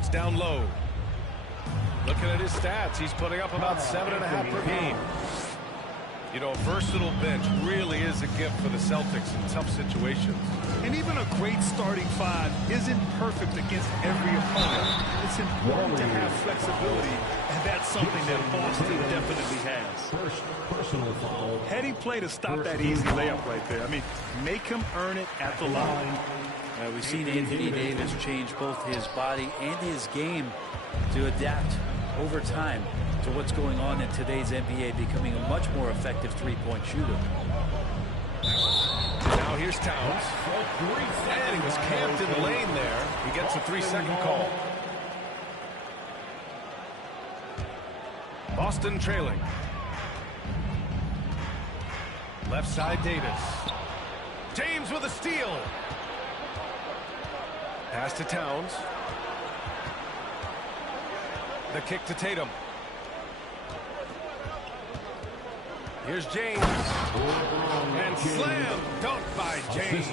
Towns down low. Looking at his stats, he's putting up about 7.5 per game. You know, a versatile bench really is a gift for the Celtics in tough situations. And even a great starting five isn't perfect against every opponent. It's important to have flexibility, and that's something that Boston definitely has. First personal foul. Heady play to stop that easy layup right there. I mean, make him earn it at the line. We've seen Anthony Davis change both his body and his game to adapt over time to what's going on in today's NBA, becoming a much more effective three-point shooter. Now here's Towns. And he was camped in the lane there. He gets a 3-second call. Boston trailing. Left side Davis. James with a steal. Pass to Towns. The kick to Tatum. Here's James. And slam dunk by James.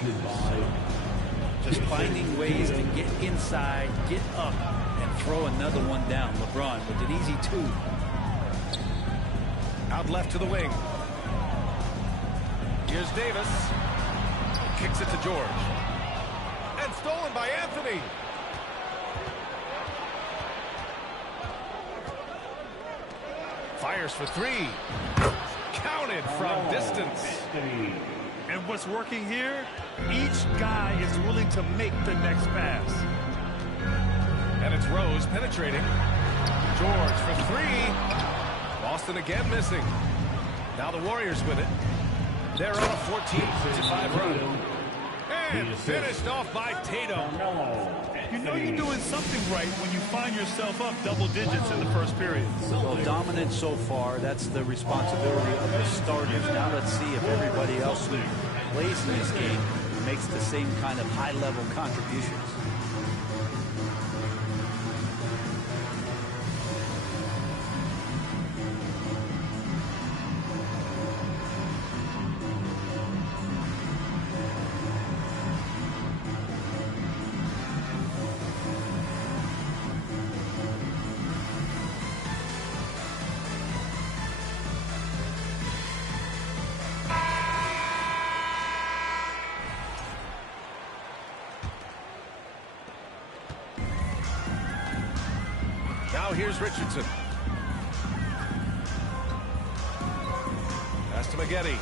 Just finding ways to get inside, get up, and throw another one down. LeBron with an easy 2. Out left to the wing. Here's Davis. Kicks it to George. And stolen by Anthony. Fires for 3. Counted from distance. And what's working here, each guy is willing to make the next pass. And it's Rose penetrating. George for 3. Boston again missing. Now the Warriors with it. They're on a 14-5 run. And finished off by Tatum. You know you're doing something right when you find yourself up double digits in the first period. Well, dominant so far. That's the responsibility of the starters. Now let's see if everybody else who plays in this game makes the same kind of high-level contributions. Now here's Richardson. Pass to Maggette.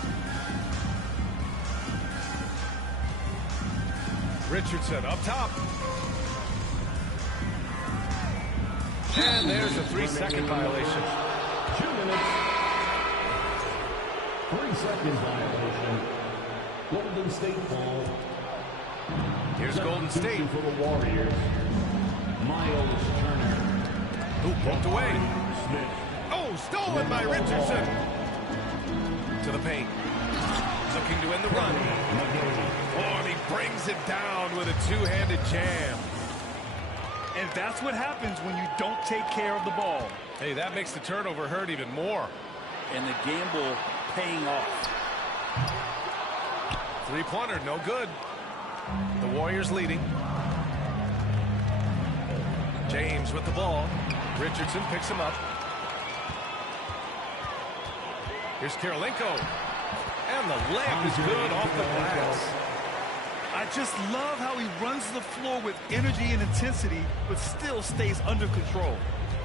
Richardson up top. And there's a 3-second violation. 2 minutes. 3-second violation. Golden State ball. Here's Golden State. For the Warriors. Miles Turner. Who poked away. Oh, stolen by Richardson. To the paint. Looking to end the run. Oh, and he brings it down with a two-handed jam. And that's what happens when you don't take care of the ball. Hey, that makes the turnover hurt even more. And the gamble paying off. Three-pointer, no good. The Warriors leading. James with the ball. Richardson picks him up. Here's Karolinko. And the layup is good off the glass. I just love how he runs the floor with energy and intensity, but still stays under control.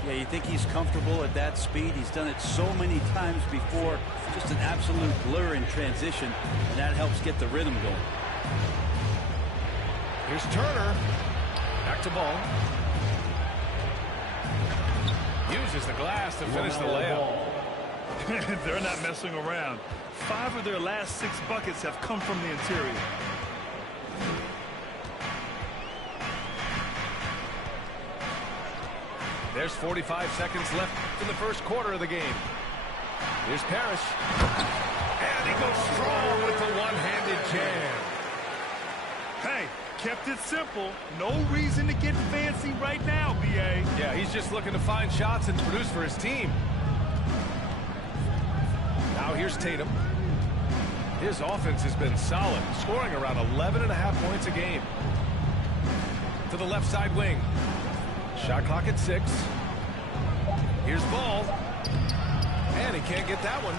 Yeah, you think he's comfortable at that speed? He's done it so many times before. Just an absolute blur in transition, and that helps get the rhythm going. Here's Turner. Back to ball. Uses the glass to finish the layup. They're not messing around. 5 of their last 6 buckets have come from the interior. There's 45 seconds left in the first quarter of the game. Here's Parrish. And he goes strong with the one-handed jam. Hey, kept it simple. No reason to get fancy right now, B.A. Yeah, he's just looking to find shots and produce for his team. Now here's Tatum. His offense has been solid, scoring around 11.5 points a game. To the left side wing. Shot clock at 6. Here's ball. And he can't get that one.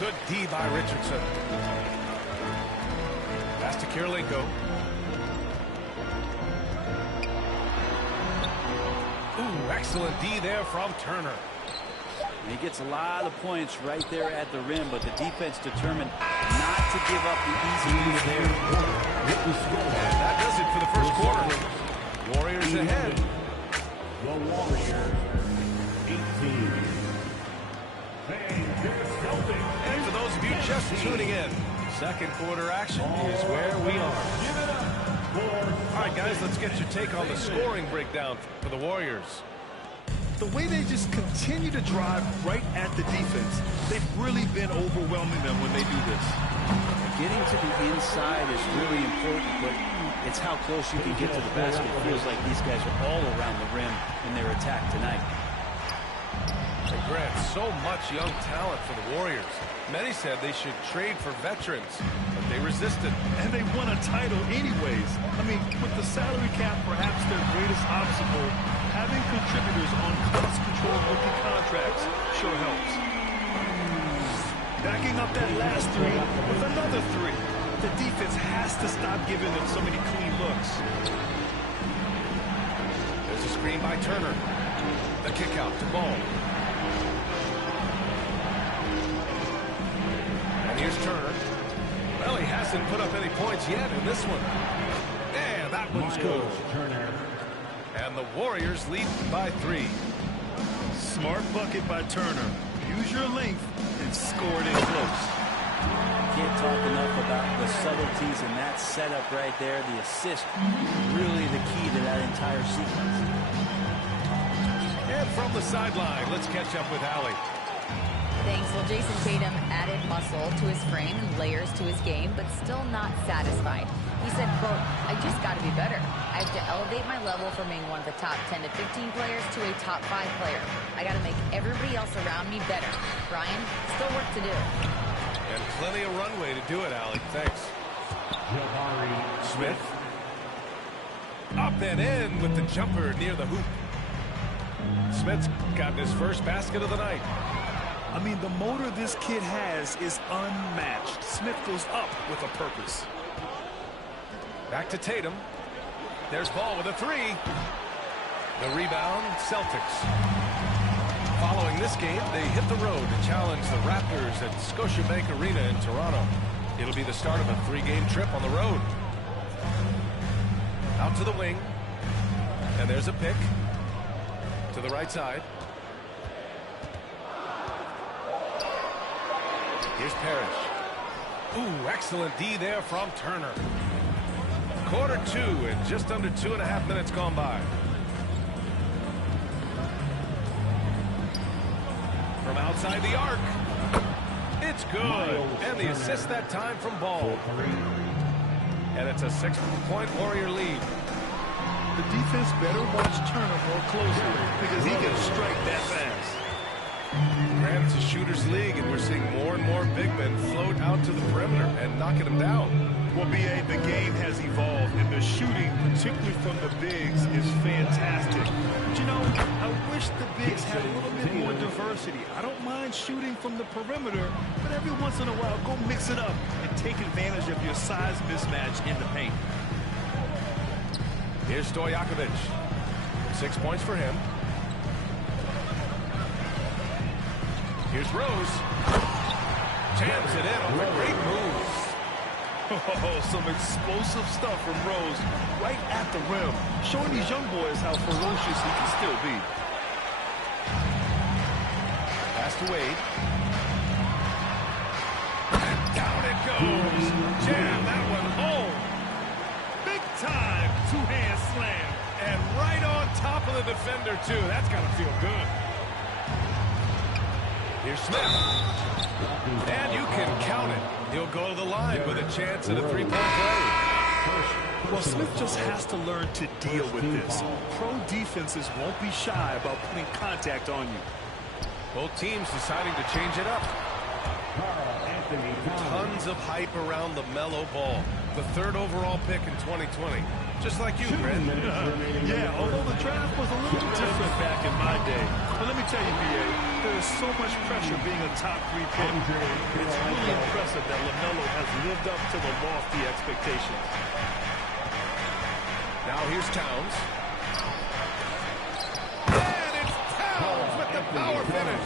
Good D by Richardson. Pass to Kirilenko. Ooh, excellent D there from Turner. He gets a lot of points right there at the rim, but the defense determined not to give up the easy lead there. And that does it for the first quarter. Warriors ahead. The Warriors, 18. And for those of you just tuning in, second quarter action is where we are. All right, guys, let's get your take on the scoring breakdown for the Warriors. The way they just continue to drive right at the defense, they've really been overwhelming them when they do this. Getting to the inside is really important, but it's how close you can get to the basket. It feels like these guys are all around the rim in their attack tonight. They grant so much young talent for the Warriors. Many said they should trade for veterans, but they resisted. And they won a title anyways. I mean, with the salary cap perhaps their greatest obstacle, having contributors on cost-controlled rookie contracts sure helps. Backing up that last three with another three. The defense has to stop giving them so many clean looks. There's a screen by Turner. The kick out to Ball. And here's Turner. Well, he hasn't put up any points yet in this one. Yeah, that one's good. And the Warriors lead by 3. Smart bucket by Turner. Use your length and score it in close. Can't talk enough about the subtleties in that setup right there. The assist, really the key to that entire sequence. And from the sideline, let's catch up with Allie. Thanks. Well, Jason Tatum added muscle to his frame and layers to his game, but still not satisfied. He said, quote, "I just got to be better. I have to elevate my level from being one of the top 10 to 15 players to a top 5 player. I got to make everybody else around me better. Brian, still work to do." And plenty of runway to do it, Allie. Thanks. Smith. Up and in with the jumper near the hoop. Smith's gotten his first basket of the night. I mean, the motor this kid has is unmatched. Smith goes up with a purpose. Back to Tatum. There's Ball with a 3. The rebound, Celtics. Following this game, they hit the road to challenge the Raptors at Scotiabank Arena in Toronto. It'll be the start of a 3-game trip on the road. Out to the wing. And there's a pick. To the right side. Here's Parrish. Ooh, excellent D there from Turner. Quarter 2 and just under 2.5 minutes gone by. From outside the arc. It's good. And the assist that time from Ball. And it's a 6-point Warrior lead. The defense better watch Turner more closely because he can strike that fast. Grant, it's a shooter's league, and we're seeing more and more big men float out to the perimeter and knocking them down. Well, B.A., the game has evolved, and the shooting, particularly from the bigs, is fantastic. But, you know, I wish the bigs had a little bit more diversity. I don't mind shooting from the perimeter, but every once in a while, go mix it up and take advantage of your size mismatch in the paint. Here's Stojakovic. 6 points for him. Here's Rose. Jams it in on a great move. Oh, some explosive stuff from Rose right at the rim, showing these young boys how ferocious he can still be. Pass to Wade. And down it goes. Jam that one home. Big time two-hand slam. And right on top of the defender, too. That's got to feel good. Here's Smith. And you can count it. He'll go to the line with a chance at a 3-point play. Well, Smith just has to learn to deal with this. Pro defenses won't be shy about putting contact on you. Both teams deciding to change it up. Tons of hype around the Melo Ball. The 3rd overall pick in 2020. Just like you, Brent. Yeah, although the draft was a little different day. But let me tell you, B.A., there is so much pressure being a top 3 pick. It's really impressive that LaMelo has lived up to the lofty expectations. Now here's Towns. And it's Towns with the power finish.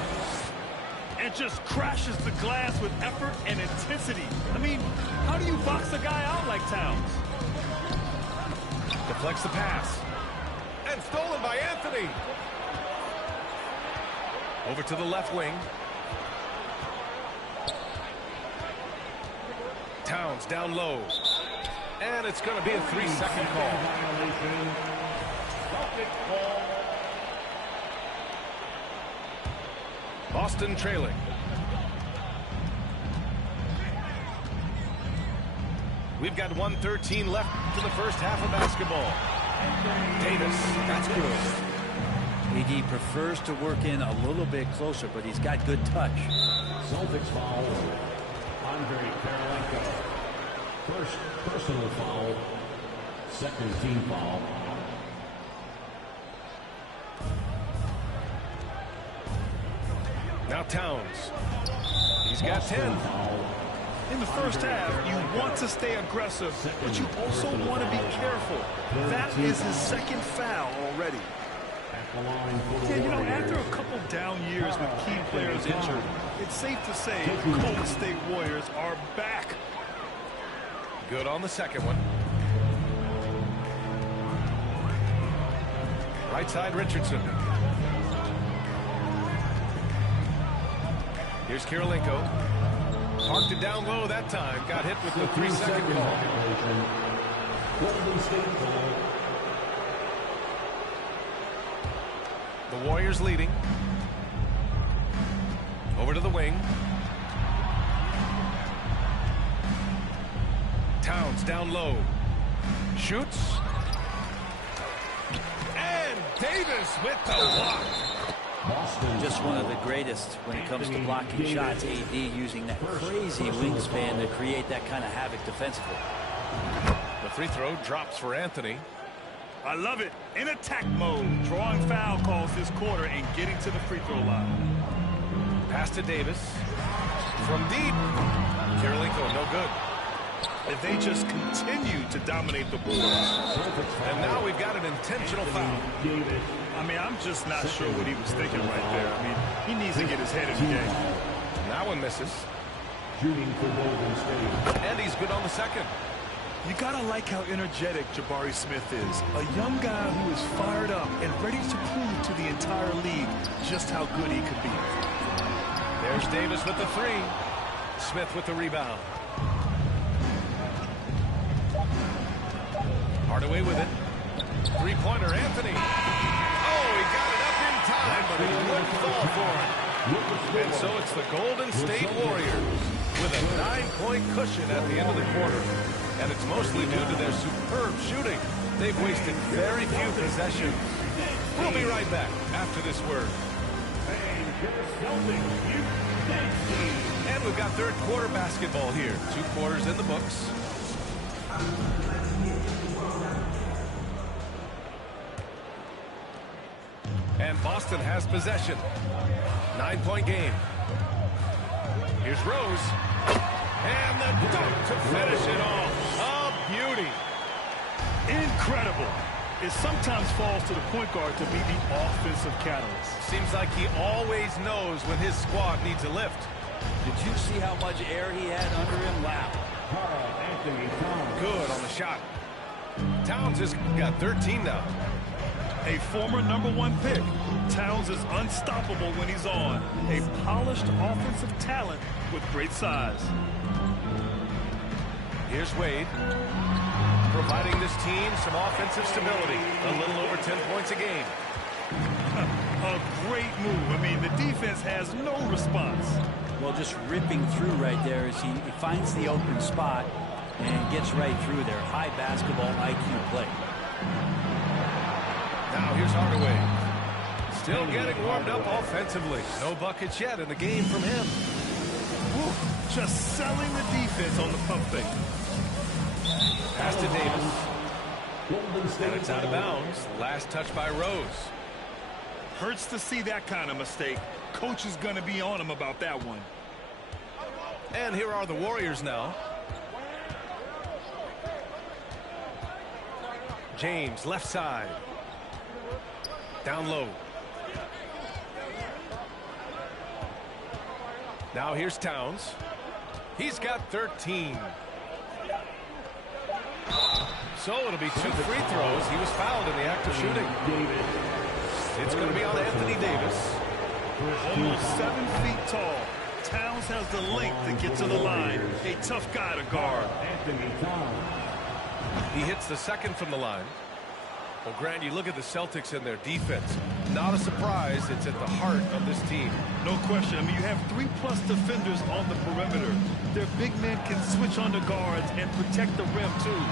And just crashes the glass with effort and intensity. I mean, how do you box a guy out like Towns? Deflects the pass. And stolen by Anthony. Over to the left wing. Towns down low. And it's going to be a 3-second call. Boston trailing. We've got 1:13 left to the first half of basketball. Davis, that's good. AD prefers to work in a little bit closer, but he's got good touch. Celtics foul. Andre Karolinko. First personal foul. Second team foul. Now Towns. He's got 10. In the first half, you want to stay aggressive, but you also want to be careful. That is his second foul already. Yeah, you know, after a couple down years with key players injured, it's safe to say the Golden State Warriors are back. Good on the second one. Right side, Richardson. Here's Karolinko. Parked it down low that time. Got hit with the 3-second call. The Warriors leading. Over to the wing. Towns down low. Shoots. And Davis with the block. Just one of the greatest when it comes to blocking shots. AD using that crazy wingspan to create that kind of havoc defensively. The free throw drops for Anthony. I love it. In attack mode, drawing foul calls this quarter and getting to the free throw line. Pass to Davis. From deep. Karolinko, no good. And they just continue to dominate the boards. And now we've got an intentional foul. I mean, I'm just not sure what he was thinking right there. I mean, he needs to get his head in the game. That one misses. Shooting for Golden State. And he's good on the second. You gotta like how energetic Jabari Smith is. A young guy who is fired up and ready to prove to the entire league just how good he could be. There's Davis with the three. Smith with the rebound. Hardaway with it. Three-pointer, Anthony. Oh, he got it up in time, but it wouldn't fall for him. And so it's the Golden State Warriors with a 9-point cushion at the end of the quarter. And it's mostly due to their superb shooting. They've wasted very few possessions. We'll be right back after this word. And we've got third quarter basketball here. 2 quarters in the books. And Boston has possession. 9-point game. Here's Rose. And the dunk to finish it off. A beauty. Incredible. It sometimes falls to the point guard to be the offensive catalyst. Seems like he always knows when his squad needs a lift. Did you see how much air he had under him? Wow. Good on the shot. Towns has got 13 now. A former #1 pick, Towns is unstoppable when he's on. A polished offensive talent with great size. Here's Wade, providing this team some offensive stability. A little over 10 points a game. A great move. I mean, the defense has no response. Well, just ripping through right there as he finds the open spot and gets right through there. High basketball IQ play. Now here's Hardaway. Still getting warmed up offensively. No buckets yet in the game from him. Woo, just selling the defense on the pump fake. Pass to Davis. And it's out of bounds. Last touch by Rose. Hurts to see that kind of mistake. Coach is going to be on him about that one. And here are the Warriors now. James, left side. Down low. Now here's Towns. He's got 13. So it'll be 2 free throws. He was fouled in the act of shooting. It's going to be on Anthony Davis. Almost 7 feet tall. Towns has the length to get to the line. A tough guy to guard. He hits the second from the line. Well, Grant, you look at the Celtics and their defense. Not a surprise. It's at the heart of this team. No question. I mean, you have 3+ defenders on the perimeter. Their big men can switch on the guards and protect the rim, too.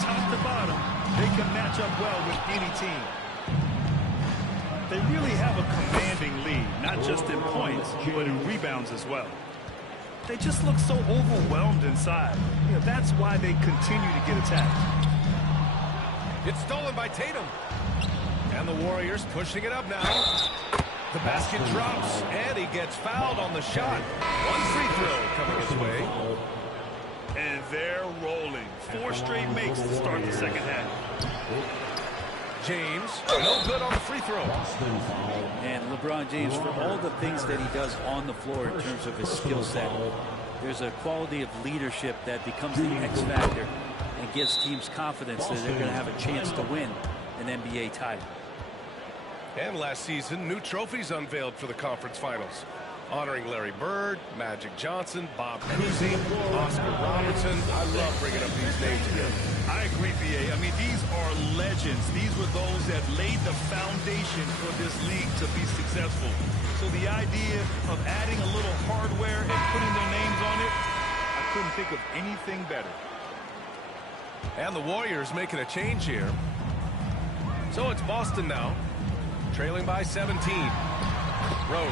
Top to bottom, they can match up well with any team. They really have a commanding lead, not just in points, but in rebounds as well. They just look so overwhelmed inside. You know, that's why they continue to get attacked. It's stolen by Tatum. And the Warriors pushing it up now. The basket drops, and he gets fouled on the shot. 1 free throw coming his way. And they're rolling. 4 straight makes to start the second half. James, no good on the free throw. And LeBron James, for all the things that he does on the floor in terms of his skill set, there's a quality of leadership that becomes the X factor and gives teams confidence that they're going to have a chance to win an NBA title. And last season, new trophies unveiled for the conference finals, honoring Larry Bird, Magic Johnson, Bob Cousy, Oscar Robertson. I love bringing up these names again. I agree, B.A. I mean, these are legends. These were those that laid the foundation for this league to be successful. So the idea of adding a little hardware and putting their names on it, I couldn't think of anything better. And the Warriors making a change here. So it's Boston now, trailing by 17. Rose.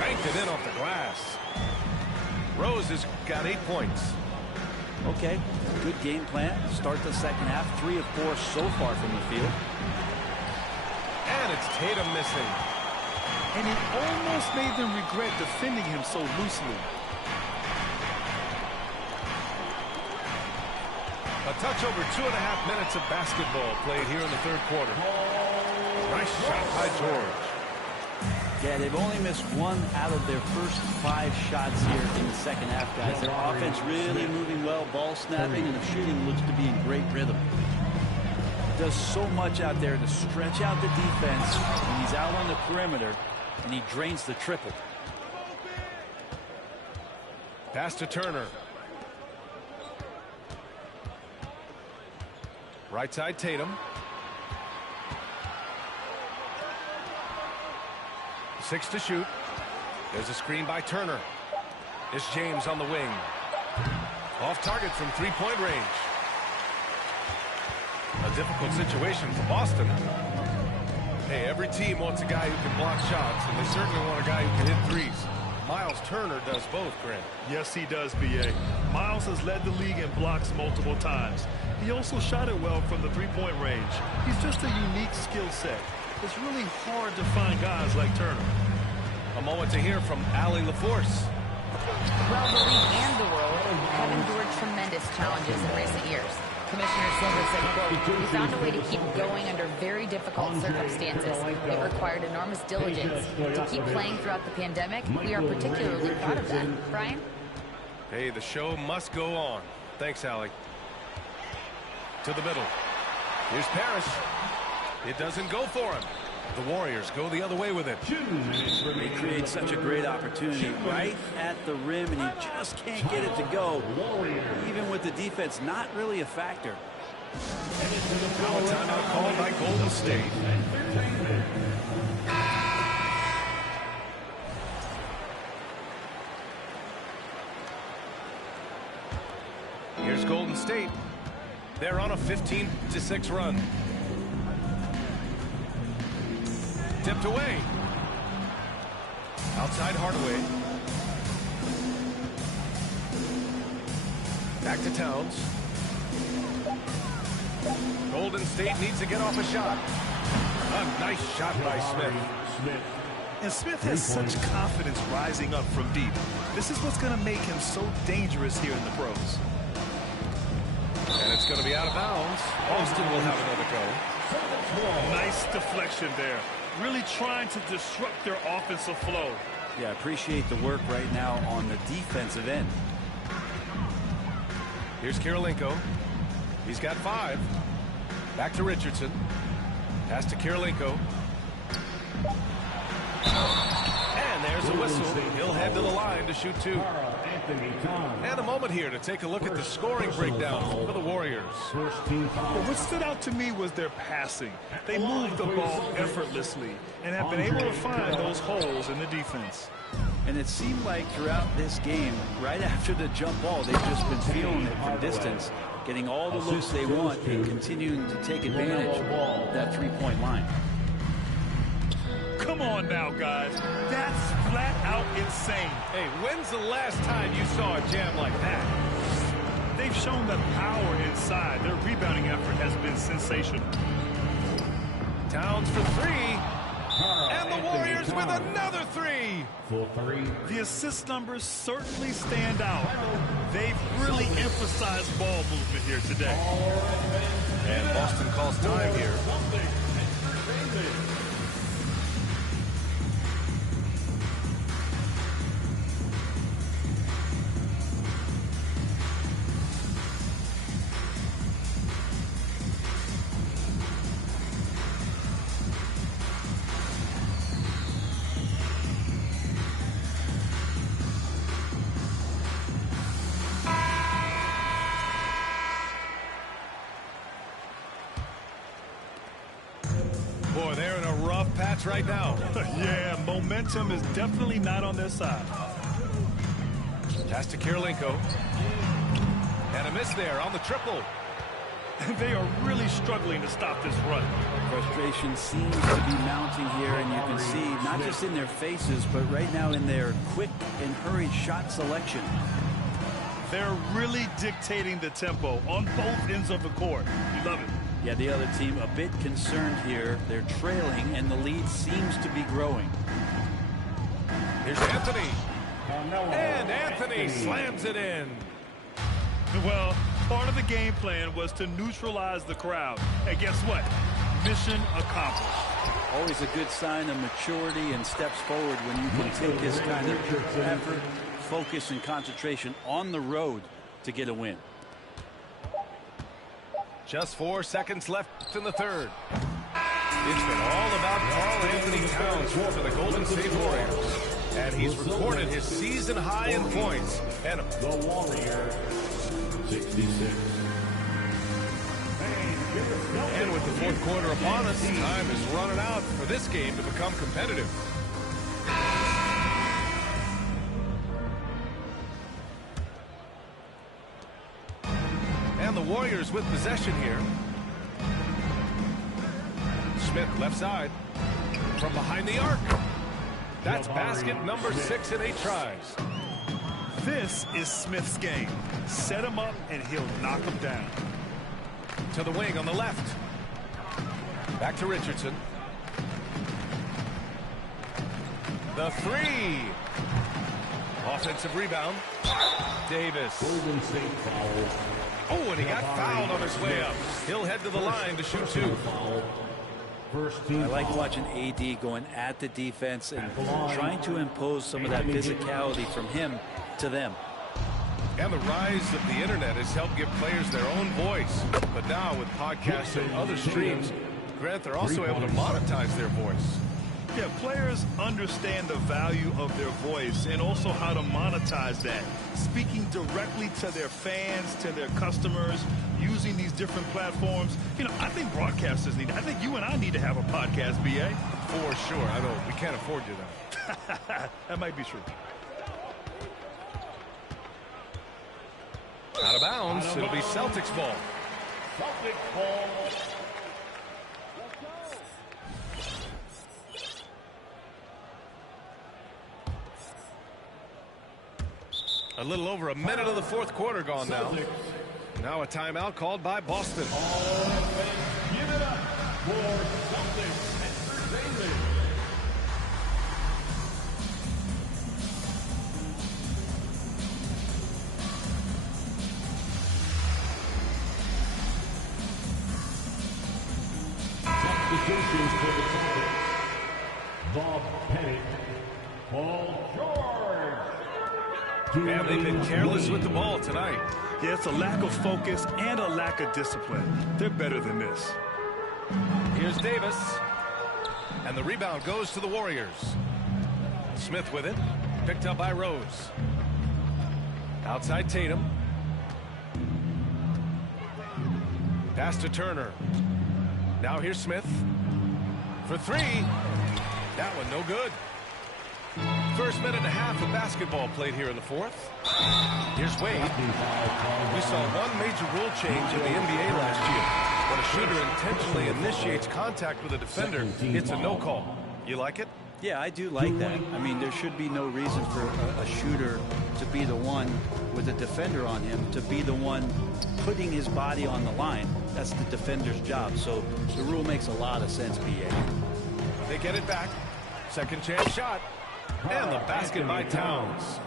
Banked it in off the glass. Rose has got 8 points. Okay, good game plan. Start the second half. 3 of 4 so far from the field. And it's Tatum missing. And it almost made them regret defending him so loosely. A touch over 2.5 minutes of basketball played here in the third quarter. Nice shot by George. Yeah, they've only missed 1 out of their first 5 shots here in the second half, guys. Their offense really moving well, ball snapping, and the shooting looks to be in great rhythm. Does so much out there to stretch out the defense when he's out on the perimeter, and he drains the triple. Pass to Turner. Right side Tatum. 6 to shoot. There's a screen by Turner. It's James on the wing. Off target from 3-point range. A difficult situation for Boston. Hey, every team wants a guy who can block shots, and they certainly want a guy who can hit threes. Miles Turner does both, Grant. Yes, he does, B.A. Miles has led the league in blocks multiple times. He also shot it well from the 3-point range. He's just a unique skill set. It's really hard to find guys like Turner. A moment to hear from Allie LaForce. Well, the league and the world have endured tremendous challenges in recent years. Commissioner Silver said, quote, "We found a way to keep going under very difficult circumstances. It required enormous diligence. To keep playing throughout the pandemic, we are particularly proud of that." Brian? Hey, the show must go on. Thanks, Allie. To the middle. Here's Parrish. It doesn't go for him. The Warriors go the other way with it. He creates such a great opportunity right at the rim, and he just can't get it to go, even with the defense not really a factor. Now a timeout called by Golden State. Here's Golden State. They're on a 15-6 run. Tipped away. Outside Hardaway. Back to Towns. Golden State needs to get off a shot. A Nice shot by Smith. And Smith has such confidence rising up from deep. This is what's going to make him so dangerous here in the pros. And it's going to be out of bounds. Boston will have another go. Nice deflection there. Really trying to disrupt their offensive flow. Yeah, appreciate the work right now on the defensive end. Here's Kirilenko. He's got 5. Back to Richardson. Pass to Kirilenko. And there's a whistle. He'll head to the line to shoot 2. And a moment here to take a look at the scoring breakdown for the Warriors. Well, what stood out to me was their passing. They moved the ball effortlessly and have been able to find those holes in the defense. And it seemed like throughout this game, right after the jump ball, they've just been feeling it from distance, getting all the looks they want and continuing to take advantage of that three-point line. Come on now, guys. That's flat out insane. Hey, when's the last time you saw a jam like that? They've shown the power inside. Their rebounding effort has been sensational. Towns for 3. And the Warriors with another 3. The assist numbers certainly stand out. They've really emphasized ball movement here today. And Boston calls time here. Boy, they're in a rough patch right now. Yeah, momentum is definitely not on their side. Pass to Kirilenko. And a miss there on the triple. They are really struggling to stop this run. Frustration seems to be mounting here, and you can see not just in their faces, but right now in their quick and hurried shot selection. They're really dictating the tempo on both ends of the court. You love it. Yeah, the other team a bit concerned here. They're trailing, and the lead seems to be growing. Here's Anthony. And Anthony slams it in. Well, part of the game plan was to neutralize the crowd. And guess what? Mission accomplished. Always a good sign of maturity and steps forward when you can take this kind of effort, focus, and concentration on the road to get a win. Just 4 seconds left in the third. It's been all about Karl Anthony Towns for the Golden State Warriors. And he's recorded his season high in points. And The Warriors, 66. with the fourth quarter upon us, time is running out for this game to become competitive. And the Warriors with possession here. Smith left side. From behind the arc. That's basket number 6 in 8 tries. This is Smith's game. Set him up and he'll knock him down. To the wing on the left. Back to Richardson. The 3. Offensive rebound. Davis. Golden State foul. Oh, and he got fouled on his way up. He'll head to the line to shoot 2. First team I like foul. watching AD going at the defense and trying to impose some of that physicality from him to them. And the rise of the internet has helped give players their own voice. But now with podcasts and other streams, Grant, they're also able to monetize their voice. Yeah, players understand the value of their voice and also how to monetize that. Speaking directly to their fans, to their customers, using these different platforms. You know, I think broadcasters need, I think you and I need to have a podcast, B.A. For sure. I know we can't afford you though. That might be true. Out of bounds. It'll be Celtics ball. Celtics ball. A little over a minute of the fourth quarter gone now. Now a timeout called by Boston. Give it up for Celtics. Substitutions for the Celtics. Bob Pettit, Paul George. And they've been careless with the ball tonight. Yeah, it's a lack of focus and a lack of discipline. They're better than this. Here's Davis. And the rebound goes to the Warriors. Smith with it. Picked up by Rose. Outside Tatum. Pass to Turner. Now here's Smith. For three. That one no good. First minute and a half of basketball played here in the fourth. Here's Wade. We saw one major rule change in the NBA last year. When a shooter intentionally initiates contact with a defender, it's a no call. You like it? Yeah, I do like that. I mean, there should be no reason for a shooter to be the one with a defender on him, to be the one putting his body on the line. That's the defender's job. So the rule makes a lot of sense, B.A. They get it back. Second chance shot. And the basket by Towns.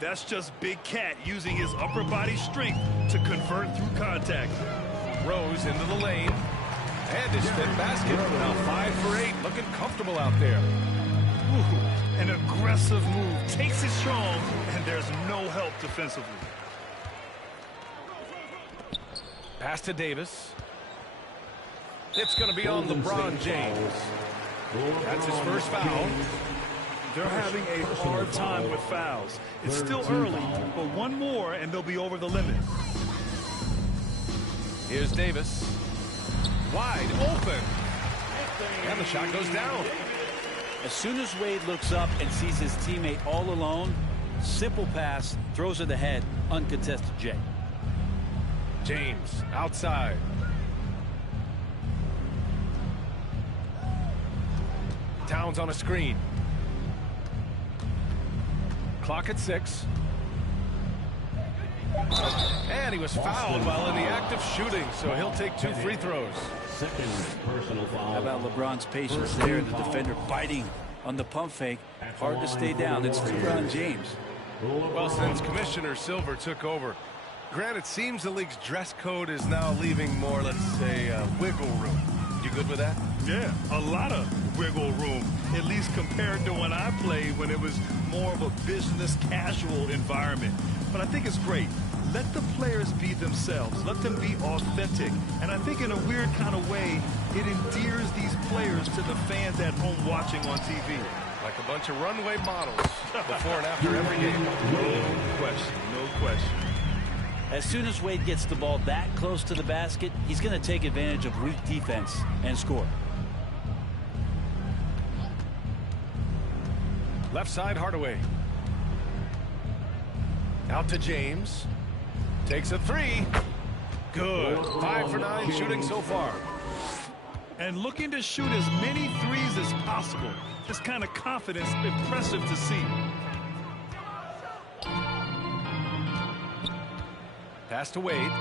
That's just Big Cat using his upper body strength to convert through contact. Rose into the lane. And his fifth basket. Now 5 for 8. Looking comfortable out there. Ooh, an aggressive move. Takes it strong, and there's no help defensively. Pass to Davis. It's going to be on LeBron James. That's his first foul. They're having a hard time with fouls. It's still early, but one more and they'll be over the limit. Here's Davis. Wide open. And the shot goes down. As soon as Wade looks up and sees his teammate all alone, simple pass, throws it ahead, uncontested J. James outside. Towns on a screen. Clock at 6. And he was fouled while in the act of shooting, so he'll take 2 free throws. Second personal foul. How about LeBron's patience there? The defender biting on the pump fake. Hard to stay down. It's LeBron James. Well, since Commissioner Silver took over, Grant, it seems the league's dress code is now leaving more, let's say, wiggle room. You good with that? Yeah, a lot of wiggle room, at least compared to when I played, when it was more of a business casual environment. But I think it's great. Let the players be themselves. Let them be authentic. And I think in a weird kind of way, it endears these players to the fans at home watching on TV. Like a bunch of runway models before and after every game. No question, no question. As soon as Wade gets the ball that close to the basket, he's going to take advantage of weak defense and score. Left side, Hardaway. Out to James. Takes a 3. Good. 5 for 9 shooting so far. And looking to shoot as many threes as possible. This kind of confidence, impressive to see. Pass to Wade.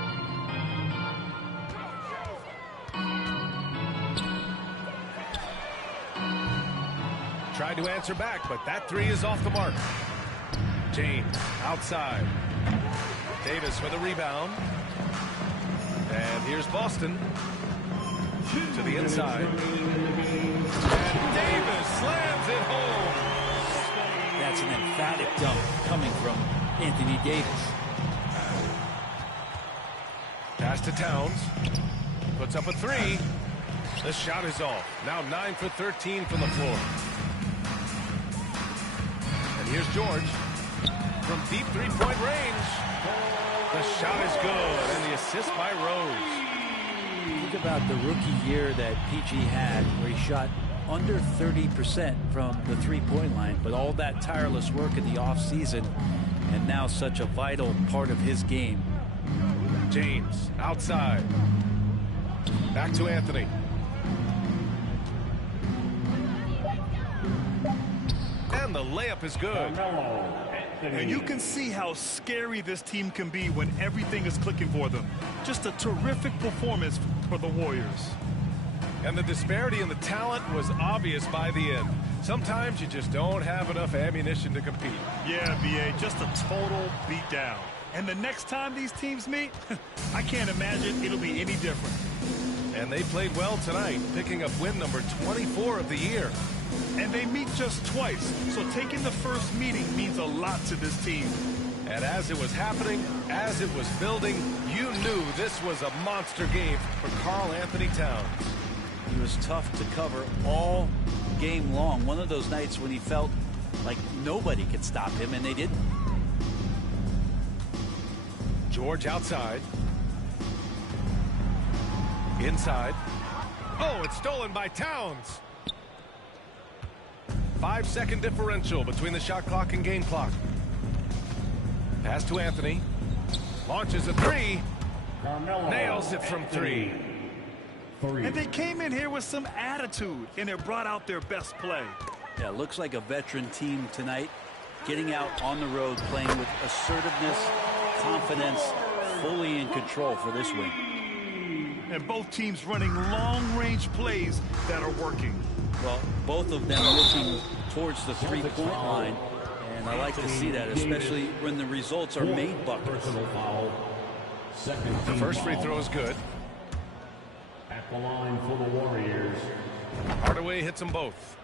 Tried to answer back, but that 3 is off the mark. James outside. Davis with a rebound. And here's Boston to the inside. And Davis slams it home. That's an emphatic dunk coming from Anthony Davis. Pass to Towns. Puts up a 3. The shot is off. Now 9 for 13 from the floor. And here's George. From deep three-point range. The shot is good. And the assist by Rose. Think about the rookie year that PG had where he shot under 30% from the three-point line. But all that tireless work in the offseason and now such a vital part of his game. James outside. Back to Anthony. And the layup is good. And you can see how scary this team can be when everything is clicking for them. Just a terrific performance for the Warriors. And the disparity in the talent was obvious by the end. Sometimes you just don't have enough ammunition to compete. Yeah, B.A., just a total beatdown. And the next time these teams meet, I can't imagine it'll be any different. And they played well tonight, picking up win number 24 of the year. And they meet just twice, so taking the first meeting means a lot to this team. And as it was happening, as it was building, you knew this was a monster game for Karl Anthony Towns. He was tough to cover all game long. One of those nights when he felt like nobody could stop him, and they didn't. George outside. Inside. Oh, it's stolen by Towns. 5-second differential between the shot clock and game clock. Pass to Anthony. Launches a three. Nails it from three. And they came in here with some attitude, and it brought out their best play. Yeah, looks like a veteran team tonight, getting out on the road, playing with assertiveness, confidence, fully in control for this win. And both teams running long-range plays that are working. Well, both of them looking towards the three-point line, and I like to see that, especially when the results are made buckets. The first free throw is good. At the line for the Warriors. Hardaway hits them both.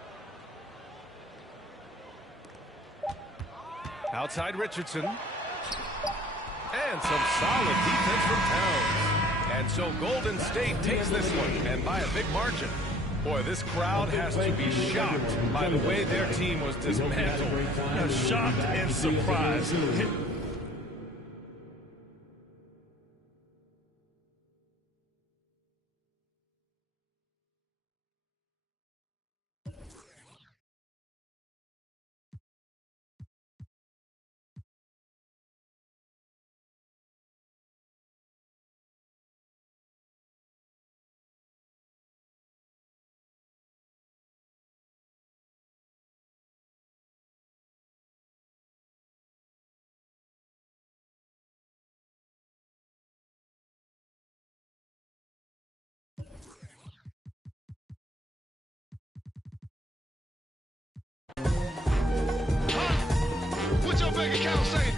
Outside Richardson. And some solid defense from Towns. And so Golden State takes this one, and by a big margin. Boy, this crowd has to be shocked by the way their team was dismantled. Shocked and surprised. What's your bank account say?